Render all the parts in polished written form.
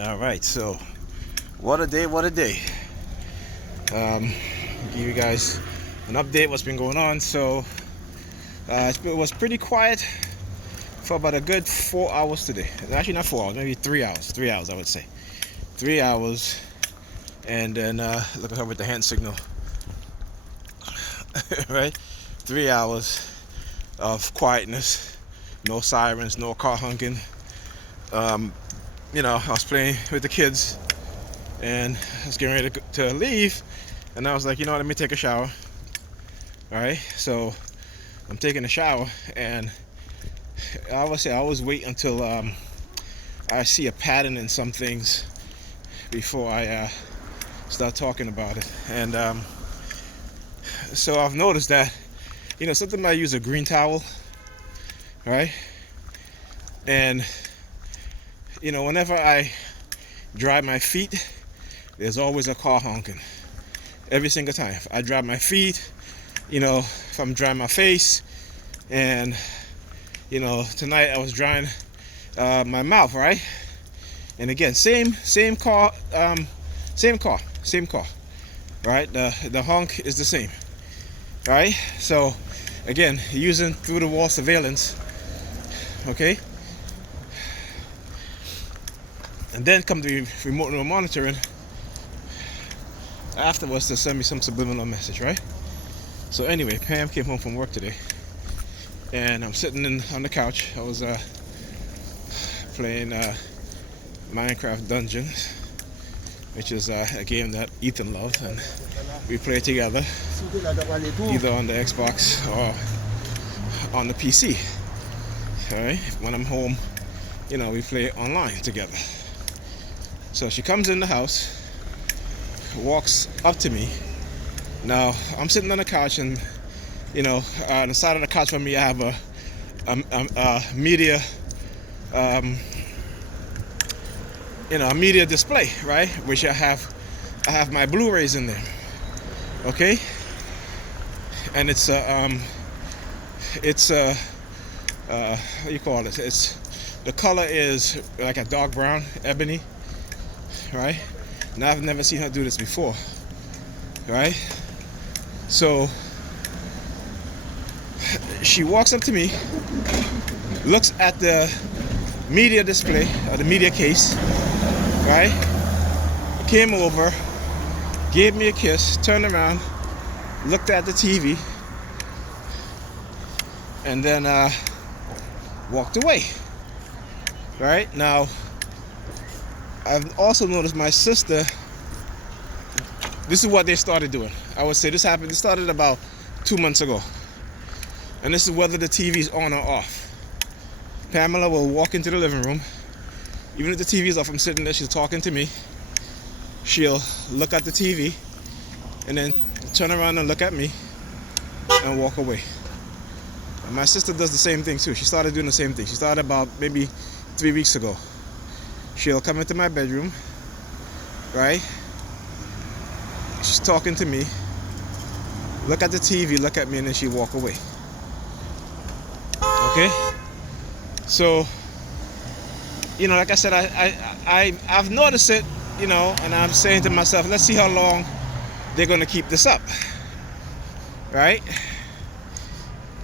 All right, so what a day, what a day. Give you guys an update what's been going on. So it was pretty quiet for about a good 4 hours today. Actually, not 4 hours, maybe 3 hours. 3 hours, I would say. 3 hours, and then look at her with the hand signal. Right, 3 hours of quietness, no sirens, no car honking. I was playing with the kids, and I was getting ready to leave, and I was like, let me take a shower. All right, so I'm taking a shower, and I always wait until I see a pattern in some things before I start talking about it. And so I've noticed that, sometimes I use a green towel, right? And whenever I dry my feet, there's always a car honking. Every single time. If I dry my feet, if I'm drying my face, and tonight I was drying my mouth, right? And again, same car, right? The honk is the same, right? So again, using through the wall surveillance, okay? And then come the remote monitoring afterwards to send me some subliminal message, right? So anyway, Pam came home from work today, and I'm sitting on the couch. I was playing Minecraft Dungeons, which is a game that Ethan loves, and we play together, either on the Xbox or on the PC. Alright, when I'm home, we play online together. So she comes in the house, walks up to me. Now I'm sitting on the couch, and on the side of the couch from me I have a media, a media display, right? Which I have my Blu-rays in there, okay? And it's what do you call it? The color is like a dark brown, ebony. Right? Now I've never seen her do this before. Right? So she walks up to me, looks at the media display or the media case, right? Came over, gave me a kiss, turned around, looked at the TV, and then walked away. Right? Now I've also noticed my sister, this is what they started doing. I would say this started about 2 months ago. And this is whether the TV is on or off. Pamela will walk into the living room. Even if the TV is off, I'm sitting there, she's talking to me. She'll look at the TV and then turn around and look at me and walk away. And my sister does the same thing too. She started doing the same thing. She started about maybe 3 weeks ago. She'll come into my bedroom, right? She's talking to me, look at the TV, look at me, and then she'll walk away. Okay? So, like I said, I've noticed it, and I'm saying to myself, let's see how long they're going to keep this up, right?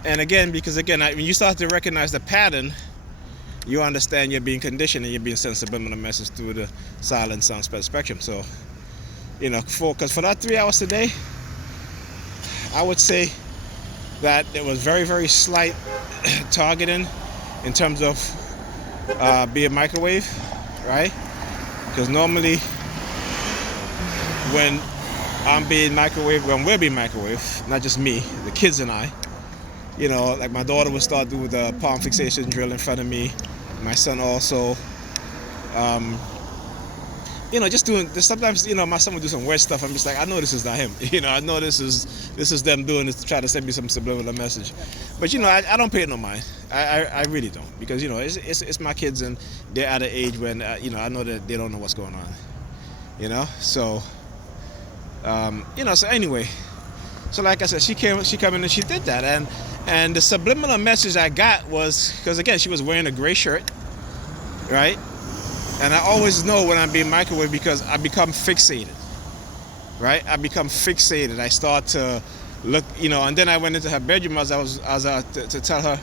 And again, because when you start to recognize the pattern, you understand you're being conditioned and you're being sent subliminal message through the silent sound spectrum. So, because for that 3 hours today, I would say that there was very, very slight targeting in terms of being microwave, right? Because normally when I'm being microwave, when we're being microwave, not just me, the kids and I, like my daughter would start doing the palm fixation drill in front of me. My son also, just doing this. Sometimes, my son would do some weird stuff. I'm just like, I know this is not him. I know this is them doing this to try to send me some subliminal message. But I don't pay it no mind. I really don't, because it's my kids, and they're at an age when I know that they don't know what's going on. So so anyway, so like I said, she came in and she did that, and the subliminal message I got was, because again, she was wearing a gray shirt, right? And I always know when I'm being microwaved because I become fixated, right? I become fixated. I start to look, and then I went into her bedroom to tell her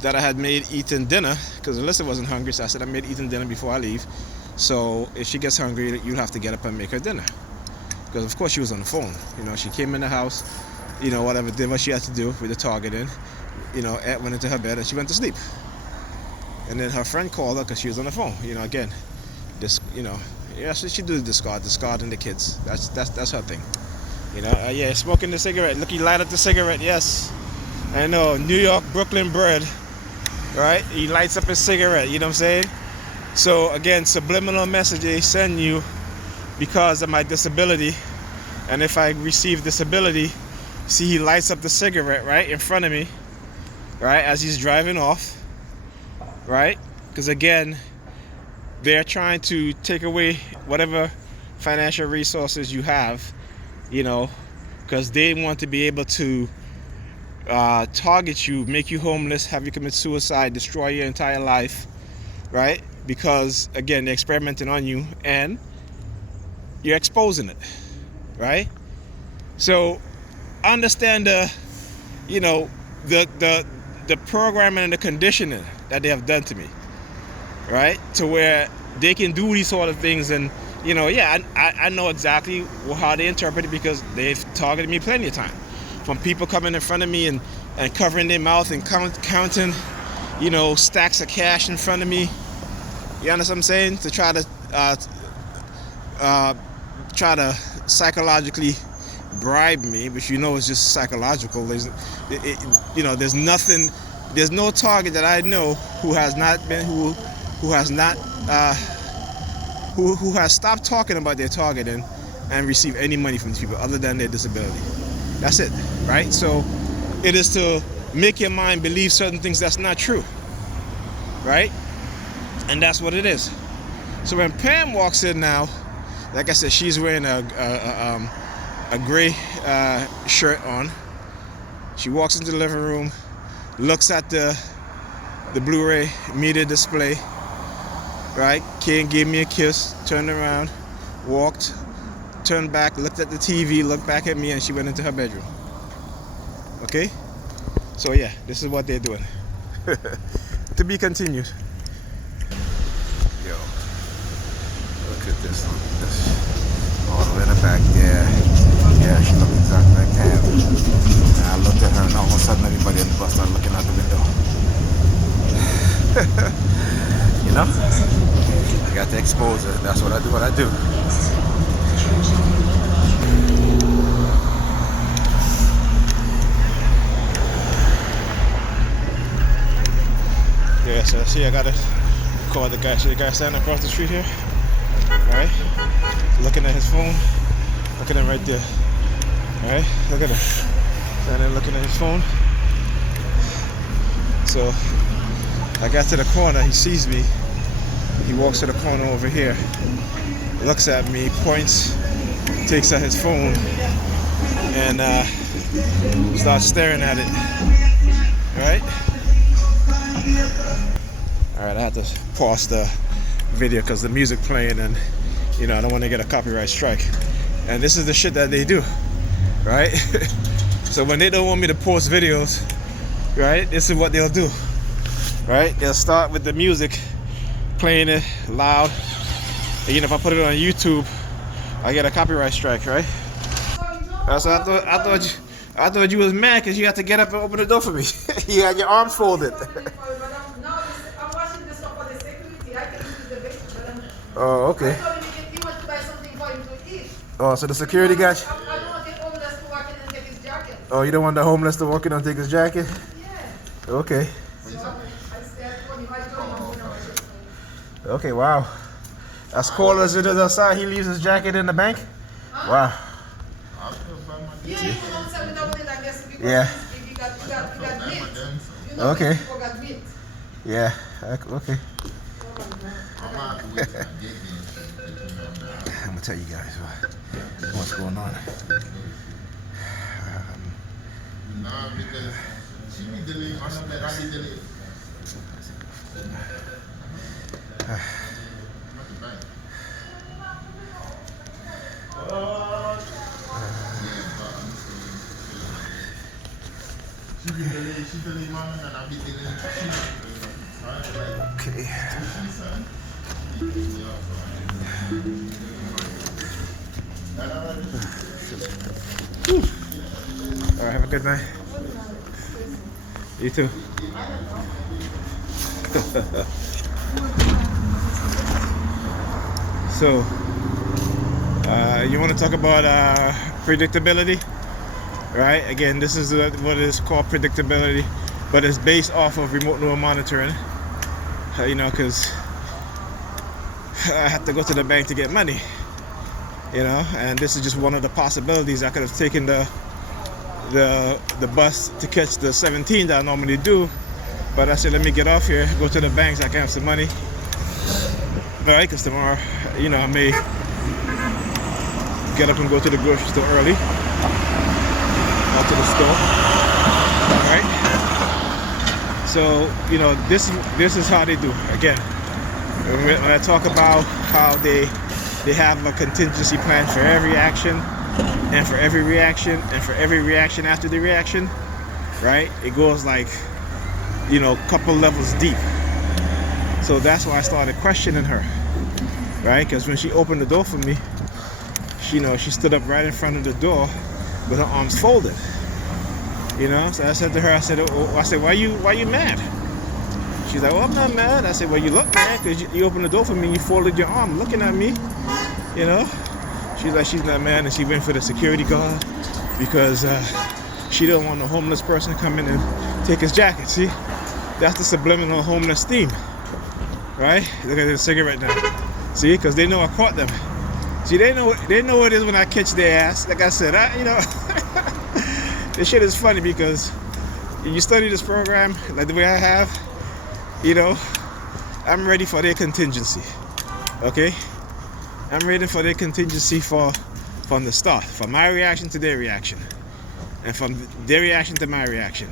that I had made Ethan dinner because Alyssa wasn't hungry. So I said I made Ethan dinner before I leave. So if she gets hungry, you'll have to get up and make her dinner. Because of course she was on the phone. She came in the house, whatever, did what she had to do with the target in. Went into her bed and she went to sleep. And then her friend called her because she was on the phone. Again, this, she do discarding the kids. That's her thing. Yeah, smoking the cigarette. Look, he light up the cigarette. Yes, I know. New York, Brooklyn bred, right? He lights up his cigarette. You know what I'm saying? So again, subliminal message they send you because of my disability, and if I receive disability, see, he lights up the cigarette right in front of me, right, as he's driving off, right? Because again, they're trying to take away whatever financial resources you have, because they want to be able to target you, make you homeless, have you commit suicide, destroy your entire life, right? Because again, they're experimenting on you and you're exposing it, right? So understand the programming and the conditioning that they have done to me, right? To where they can do these sort of things, and I know exactly how they interpret it because they've targeted me plenty of time. From people coming in front of me and covering their mouth and counting, stacks of cash in front of me. You understand what I'm saying? To try to psychologically bribe me, but it's just psychological. There's nothing. There's no target that I know who has stopped talking about their targeting and received any money from these people other than their disability. That's it, right? So it is to make your mind believe certain things that's not true, right? And that's what it is. So when Pam walks in now, like I said, she's wearing a gray shirt on. She walks into the living room, looks at the Blu-ray media display, right? Kane gave me a kiss, turned around, walked, turned back, looked at the TV, looked back at me, and she went into her bedroom. Okay? So yeah, this is what they're doing. To be continued. Yo, look at this. All the way in the back. Yeah, she looked exactly like Pam. And I looked at her, and all of a sudden everybody in the bus started looking out the window. I got to expose her. That's what I do. Yeah, so see, I gotta call the guy. See the guy standing across the street here? Alright? Looking at his phone. Look at him right there. Alright? Look at him. Standing there looking at his phone. So I got to the corner, he sees me. He walks to the corner over here, looks at me, points, takes out his phone, and starts staring at it. Alright? Alright, I have to pause the video because the music playing, and I don't want to get a copyright strike. And this is the shit that they do, right? So when they don't want me to post videos, right, this is what they'll do, right? They'll start with the music, playing it loud. And, if I put it on YouTube, I get a copyright strike, right? So I thought you was mad because you had to get up and open the door for me. You had your arms folded. Oh, okay. Oh, so the security guy. Oh, you don't want the homeless to walk in and take his jacket? Yeah. Okay. Okay, wow. As cold as it is outside, he leaves his jacket in the bank? Wow. Yeah. Okay. Yeah. Okay. I'm gonna tell you guys what's going on. Because she be delayed, I know that I be delayed. Okay. All right, have a good night. You too. So, you want to talk about predictability, right? Again, this is what is called predictability, but it's based off of remote neural monitoring. You know, because I have to go to the bank to get money. You know, and this is just one of the possibilities. I could have taken the bus to catch the 17 that I normally do, but I said let me get off here, go to the bank so I can have some money. All right, because tomorrow, you know, I may get up and go to the grocery store early, or to the store. All right. So you know, this is how they do. Again, when I talk about how they have a contingency plan for every action, and for every reaction, and for every reaction after the reaction, right? It goes like, you know, a couple levels deep. So that's why I started questioning her, right? Because when she opened the door for me, she, you know, she stood up right in front of the door with her arms folded. You know, so I said to her, I said, why you mad? She's like, well, I'm not mad. I said, well, you look mad because you opened the door for me and you folded your arm looking at me, you know? She's like, she's not mad, and she went for the security guard because she didn't want a homeless person to come in and take his jacket. See, that's the subliminal homeless theme, right? Look at the cigarette now. See, because they know I caught them. See, they know what it is when I catch their ass. Like I said, you know, this shit is funny because you study this program like the way I have, you know, I'm ready for their contingency. Okay. I'm ready for their contingency from the start, from my reaction to their reaction, and from their reaction to my reaction,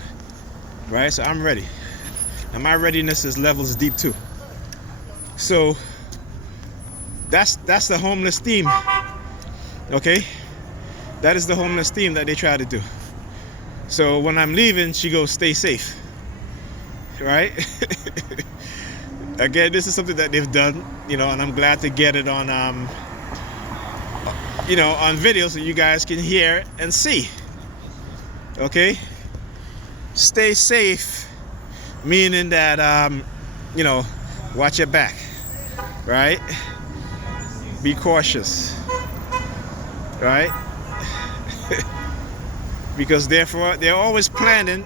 right? So I'm ready, and my readiness is levels deep too. So that's the homeless theme, okay? That is the homeless theme that they try to do. So when I'm leaving, she goes, "Stay safe," right? Again, this is something that they've done, you know, and I'm glad to get it on, you know, on video so you guys can hear and see. Okay? Stay safe, meaning that, you know, watch your back, right? Be cautious, right? Because therefore, they're always planning,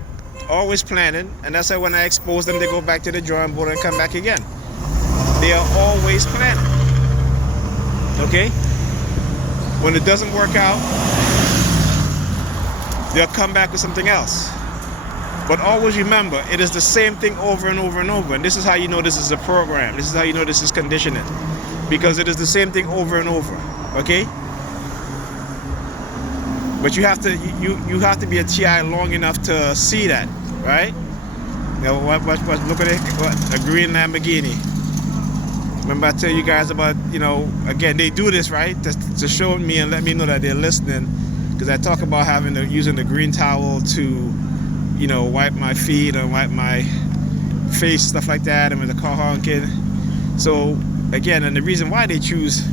and that's why when I expose them, they go back to the drawing board and come back again. They are always planning. Okay? When it doesn't work out, they'll come back with something else. But always remember, it is the same thing over and over and over. And this is how you know this is a program. This is how you know this is conditioning. Because it is the same thing over and over. Okay? But you have to be a TI long enough to see that, right? Now, look at it, a green Lamborghini. Remember I tell you guys about, you know, again, they do this, right, to show me and let me know that they're listening, because I talk about using the green towel to, you know, wipe my feet and wipe my face, stuff like that, and with the car honking. So again, and the reason why they choose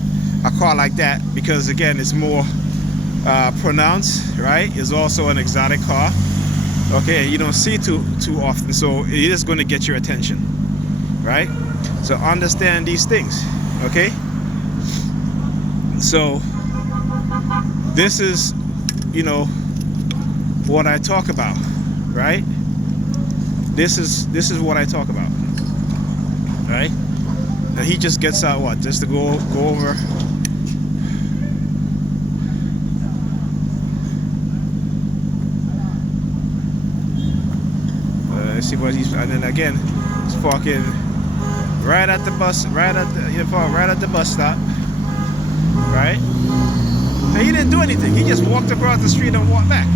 a car like that, because again, it's more pronounced, right? It's also an exotic car. Okay, you don't see too often, so it is going to get your attention, right? So understand these things, okay? So this is, you know, what I talk about, right? This is what I talk about, right? And he just gets out what? Just to go over. Let's see what he's, and then again, he's parking right at the bus, right at the bus stop, right? And he didn't do anything. He just walked across the street and walked back,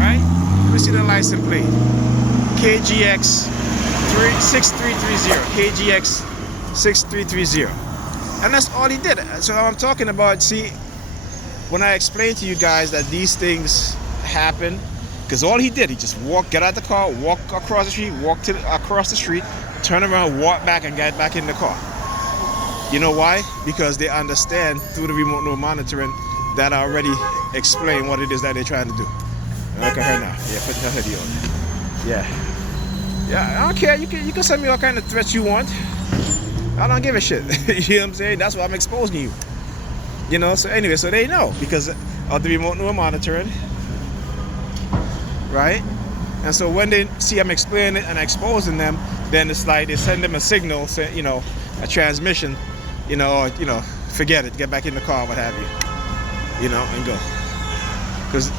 right? Let me see the license plate. KGX 6330. KGX 6330. And that's all he did. So I'm talking about, see, when I explain to you guys that these things happen Because all he did, he just get out the car, walk across the street, across the street, turn around, walk back, and get back in the car. You know why? Because they understand through the remote node monitoring that I already explained what it is that they're trying to do. Look at her now. Yeah, put her hoodie on. Yeah, I don't care. You can send me all kind of threats you want. I don't give a shit. You know what I'm saying? That's why I'm exposing you. You know, so anyway, so they know because of the remote node monitoring. Right? And so when they see I'm explaining it and exposing them, then it's like they send them a signal, you know, a transmission, you know, or, you know, forget it, get back in the car, what have you, you know, and go. Because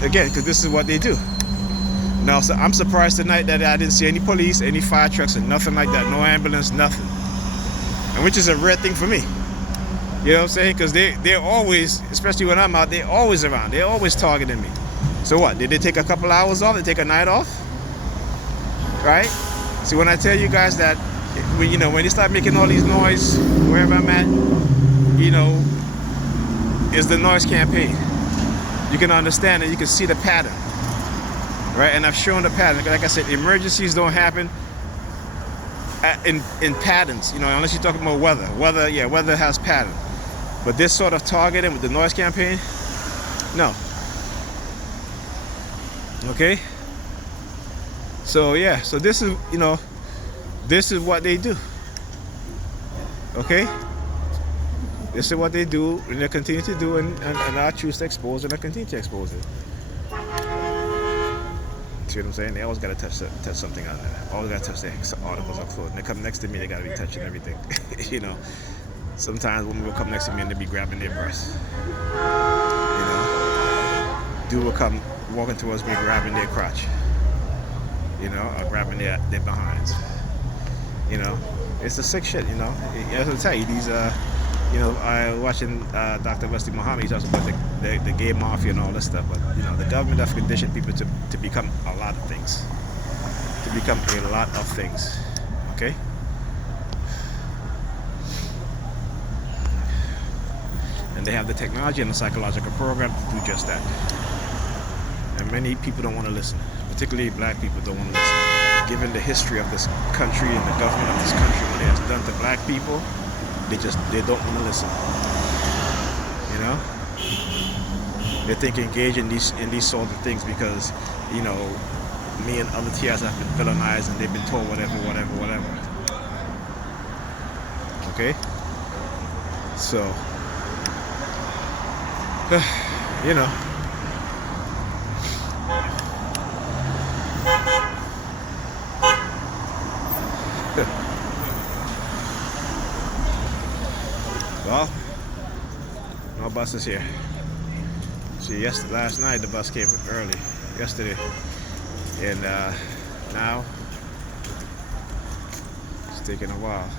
this is what they do. Now, so I'm surprised tonight that I didn't see any police, any fire trucks, and nothing like that, no ambulance, nothing. And which is a rare thing for me. You know what I'm saying? Because they're always, especially when I'm out, they're always around. They're always targeting me. So what? Did they take a couple hours off? Did they take a night off? Right? See, when I tell you guys that, you know, when they start making all these noise wherever I'm at, you know, it's the noise campaign. You can understand it. You can see the pattern. Right? And I've shown the pattern. Like I said, emergencies don't happen in patterns, you know, unless you're talking about weather. Weather has pattern. But this sort of targeting with the noise campaign, no. Okay? So yeah, so this is, you know, this is what they do. Okay? This is what they do, and they continue to do, and I choose to expose, and I continue to expose it. See what I'm saying? They always gotta touch something on there. Always gotta touch their articles of clothing. They come next to me, they gotta be touching everything. You know. Sometimes women will come next to me and they'll be grabbing their breasts. You know. Dude will come walking towards me, grabbing their crotch. You know, or grabbing their behinds. You know. It's a sick shit, you know. As I tell you, these you know, I was watching Dr. Wesley Muhammad. He talks about the gay mafia and all this stuff. But you know, the government have conditioned people to become a lot of things. To become a lot of things. Okay? And they have the technology and the psychological program to do just that. And many people don't want to listen. Particularly black people don't want to listen. Given the history of this country and the government of this country, what it has done to black people, they don't want to listen. You know? They think engage in these sort of things because, you know, me and other TIs have been villainized and they've been told whatever. Okay? So, you know. Well, no buses here. See, last night the bus came early, yesterday, and now it's taking a while.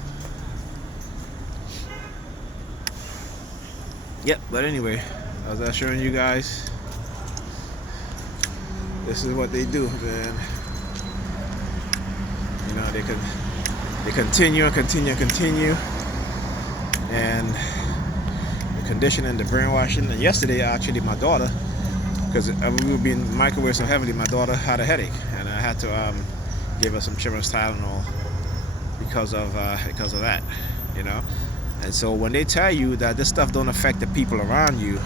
Yep, but anyway, as I was showing you guys, this is what they do, man. You know, they continue, and the conditioning, the brainwashing. And yesterday, actually, my daughter, because we were being microwaved so heavily, my daughter had a headache, and I had to give her some children's Tylenol because of that, you know. And so when they tell you that this stuff don't affect the people around you,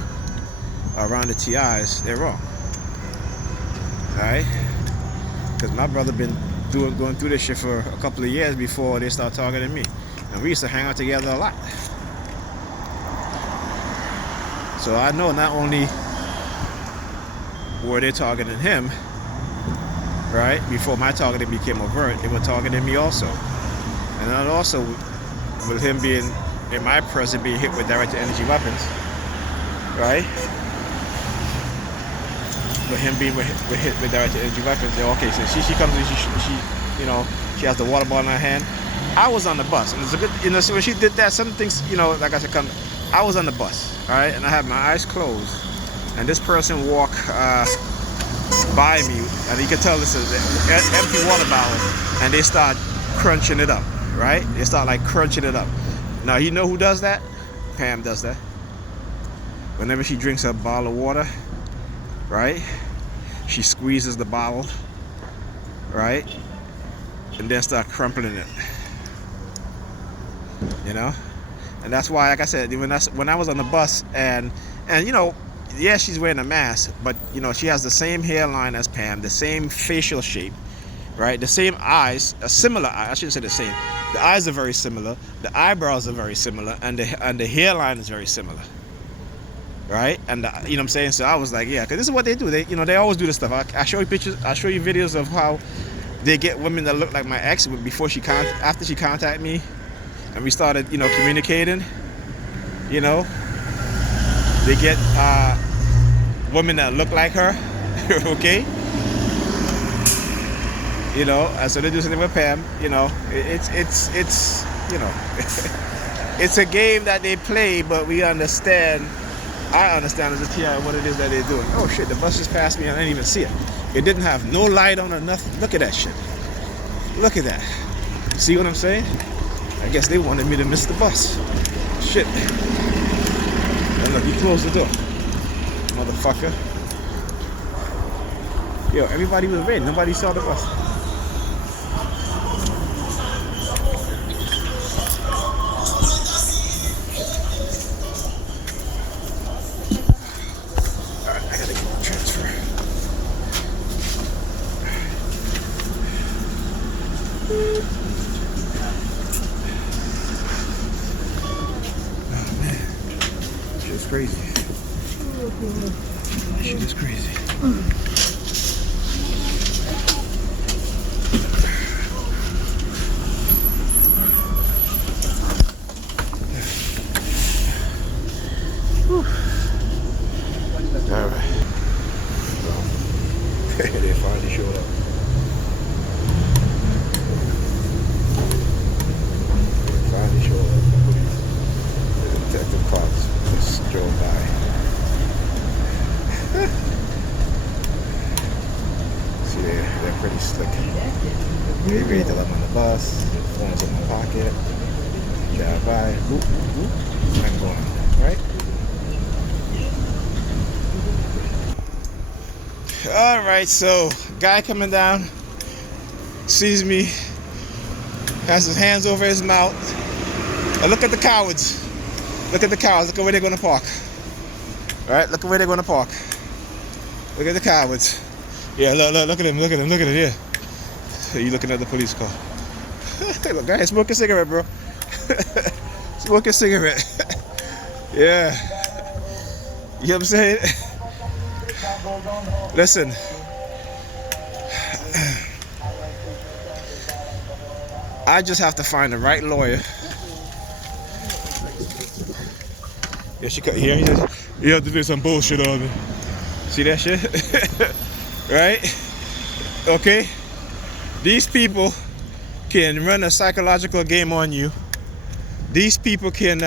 around the TIs, they're wrong. All right? Because my brother been going through this shit for a couple of years before they start targeting me, and we used to hang out together a lot. So I know not only were they targeting him, right, before my targeting became overt, they were targeting me also. And then also, with him being in my presence, being hit with directed energy weapons, right? With him being hit with directed energy weapons, okay, so she comes in, she you know, she has the water bottle in her hand. I was on the bus, and it's a good, you know, so when she did that, some things, you know, like I said, I was on the bus, all right, and I had my eyes closed, and this person walked by me, and you can tell this is an empty water bottle, and they start crunching it up, right? They start like crunching it up. Now, you know who does that? Pam does that. Whenever she drinks a bottle of water, right, she squeezes the bottle, right, and then start crumpling it, you know. And that's why, like I said, when I was on the bus, and you know, yeah, she's wearing a mask, but you know, she has the same hairline as Pam, the same facial shape, right, the same eyes, a similar eye. I shouldn't say the same. The eyes are very similar, the eyebrows are very similar, and the hairline is very similar, right? And you know what I'm saying? So I was like, yeah, because this is what they do. They, you know, they always do this stuff. I show you pictures, I show you videos of how they get women that look like my ex before after she contacted me, and we started, you know, communicating. You know, they get women that look like her, okay? You know, and so they do something with Pam. You know, it's you know, it's a game that they play, but we understand. I understand as a TI what it is that they're doing. Oh shit, the bus just passed me and I didn't even see it. It didn't have no light on or nothing. Look at that shit. Look at that. See what I'm saying? I guess they wanted me to miss the bus. Shit. And look, you closed the door. Motherfucker. Yo, everybody was waiting. Nobody saw the bus. Crazy. That shit is crazy. All right. They finally showed up. The detective cars just drove by. See, they're pretty slick. They ready to let them on the bus. Phones in my pocket. Drive by. Whoop, whoop. I'm going. Right? Alright, so guy coming down, sees me, has his hands over his mouth. And look at the cowards. Look at the cowards. Look at where they're going to park. Alright, look at where they're going to park. Look at the cowards. Yeah, look at him, look at him, yeah. You looking at the police car. Look, guy, smoke a cigarette, bro. Smoke a cigarette. Yeah. You know what I'm saying? Listen. I just have to find the right lawyer. Yeah, she cut here. You have to do some bullshit on me. See that shit? Right? Okay? These people can run a psychological game on you. These people can,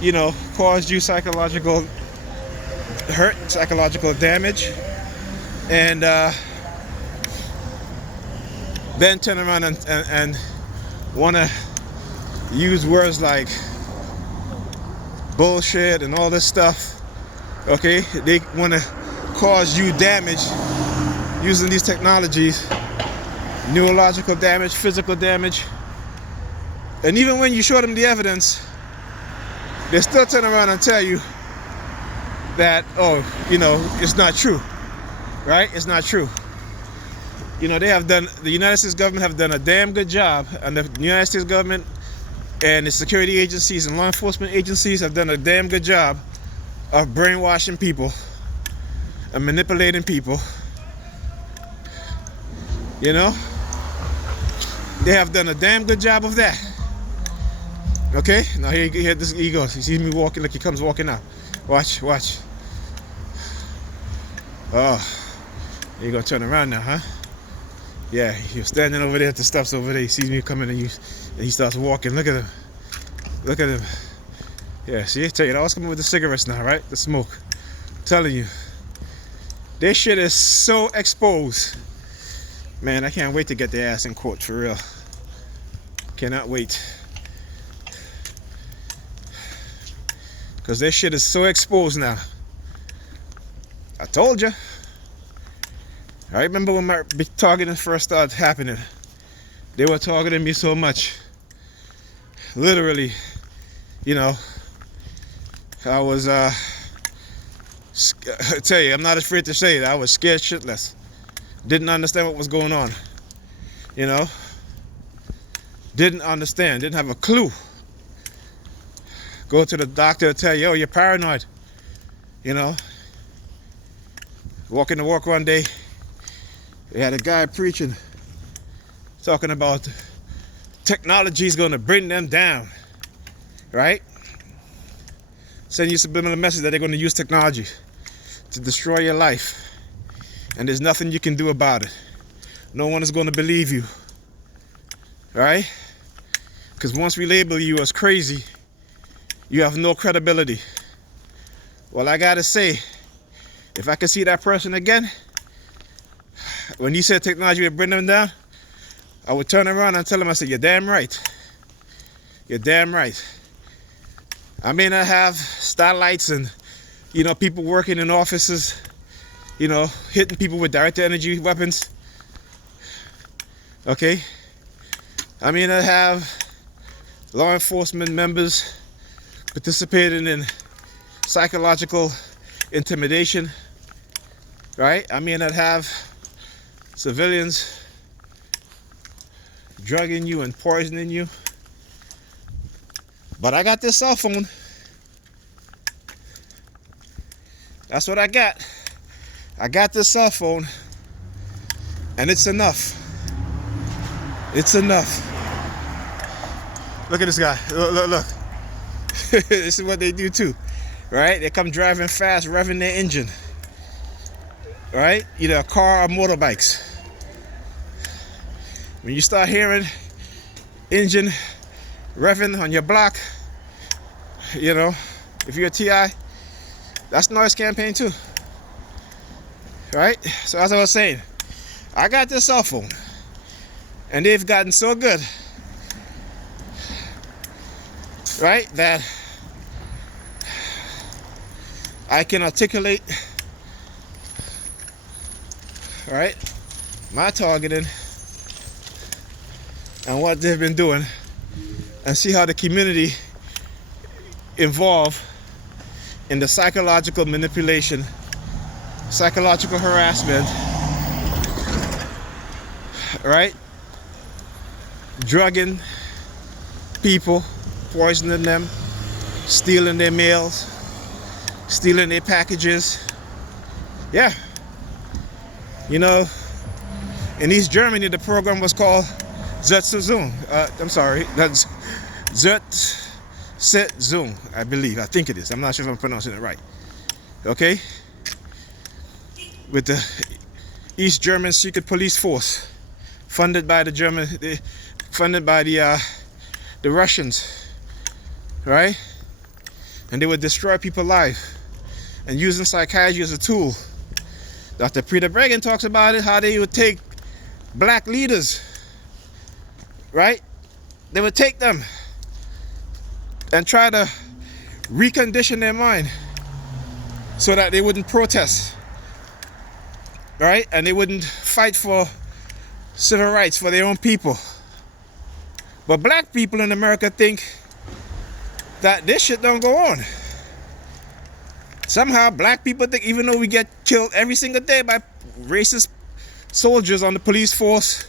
you know, cause you psychological hurt, psychological damage, and then turn around and want to use words like bullshit and all this stuff. Okay, they want to cause you damage using these technologies, neurological damage, physical damage, and even when you show them the evidence, they still turn around and tell you that, oh, you know, it's not true, right? It's not true. You know, the United States government have done a damn good job, and the United States government and the security agencies and law enforcement agencies have done a damn good job of brainwashing people and manipulating people. You know, they have done a damn good job of that. Okay, now here he goes. He sees me walking, like he comes walking out. Watch. Oh, you're gonna turn around now, huh? Yeah, he was standing over there at the steps over there. He sees me coming and he starts walking. Look at him. Yeah, see, I tell you, they're always coming with the cigarettes now, right? The smoke. I'm telling you, this shit is so exposed. Man, I can't wait to get their ass in court, for real. Cannot wait. Because this shit is so exposed now. I told you. I remember when my targeting first started happening. They were targeting me so much. Literally, you know, I was, I tell you, I'm not afraid to say it. I was scared shitless. Didn't understand what was going on. You know, didn't understand, didn't have a clue. Go to the doctor and tell you, oh, you're paranoid. You know, walking to work one day, they had a guy preaching, talking about technology is going to bring them down, right? Send you a subliminal message that they're going to use technology to destroy your life, and there's nothing you can do about it. No one is going to believe you, right? Because once we label you as crazy, you have no credibility. Well, I gotta say, if I can see that person again, when he said technology would bring them down, I would turn around and tell him, I said, you're damn right. You're damn right. I may not have starlights and, you know, people working in offices, you know, hitting people with direct energy weapons. Okay? I may not have law enforcement members participating in psychological intimidation, right? I may not have civilians drugging you and poisoning you, but I got this cell phone. That's what I got. I got this cell phone, and it's enough. It's enough. Look at this guy. Look. This is what they do too, right? They come driving fast, revving their engine, right? Either a car or motorbikes. When you start hearing engine revving on your block, you know, if you're a TI, that's noise campaign too, right? So as I was saying, I got this cell phone, and they've gotten so good, right, that I can articulate, right, my targeting and what they've been doing, and see how the community involved in the psychological manipulation, psychological harassment, right, drugging people, poisoning them, stealing their mails, stealing their packages. Yeah. You know, in East Germany, the program was called Zoom. I'm sorry, that's Zoom, I believe. I think it is. I'm not sure if I'm pronouncing it right. Okay? With the East German secret police force, funded by the Russians, right? And they would destroy people's lives, and using psychiatry as a tool. Dr. Peter Bregan talks about it, how they would take black leaders, right? They would take them and try to recondition their mind so that they wouldn't protest, right? And they wouldn't fight for civil rights for their own people. But black people in America think that this shit don't go on. Somehow black people think, even though we get killed every single day by racist soldiers on the police force,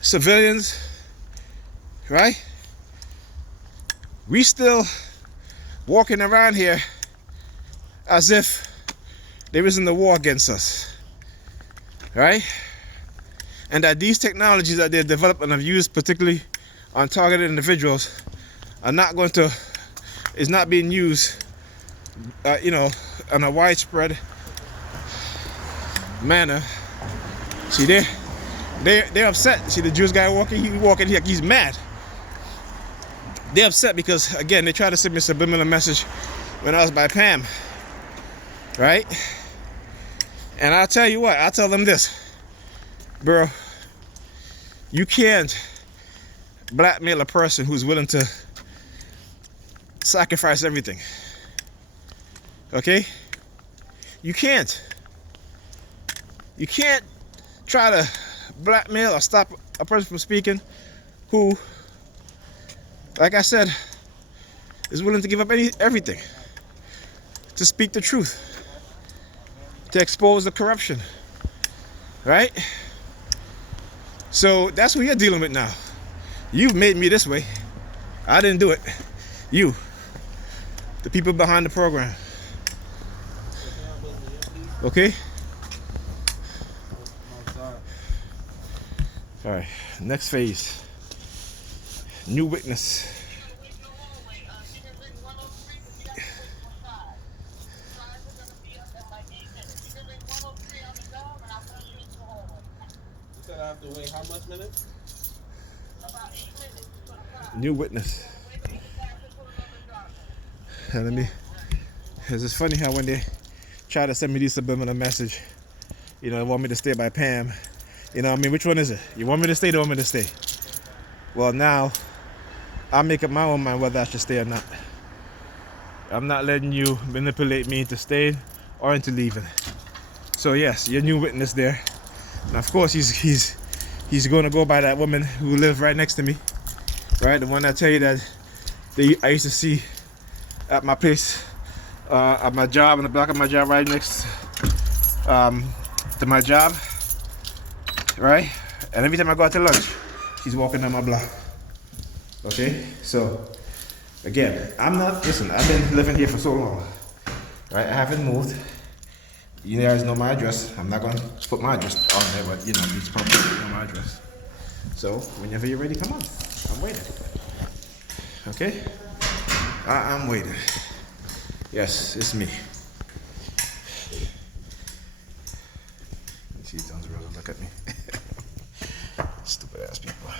civilians, right? We still walking around here as if there isn't a war against us, right? And that these technologies that they're developed and have used, particularly on targeted individuals, are not going to, is not being used, you know, on a widespread manner. See, they're upset. See the Jewish guy walking here, he's mad. They're upset because, again, they tried to send me a subliminal message when I was by Pam, right? And I'll tell you what, I'll tell them this, bro, you can't blackmail a person who's willing to sacrifice everything. Okay? You can't. You can't try to blackmail or stop a person from speaking who, like I said, is willing to give up everything to speak the truth, to expose the corruption, right? So that's who you're dealing with now. You've made me this way. I didn't do it. You, the people behind the program. Okay? All right, next phase. New witness. I have to wait how much minutes? New witness. And it's just funny how when they try to send me these subliminal message, you know, they want me to stay by Pam. You know what I mean? Which one is it? You want me to stay or don't want me to stay? Well, now, I'll make up my own mind whether I should stay or not. I'm not letting you manipulate me into staying or into leaving. So yes, your new witness there. And of course, he's going to go by that woman who lives right next to me, right? The one I tell you that I used to see at my place, at my job, in the block of my job, right next to my job, right? And every time I go out to lunch, she's walking down my block. Okay, so again, listen, I've been living here for so long, right? I haven't moved. You guys know my address. I'm not gonna put my address on there, but you know, you probably know my address. So whenever you're ready, come on. I'm waiting. Okay? I'm waiting. Yes, it's me. See, don't really look at me. Stupid ass people.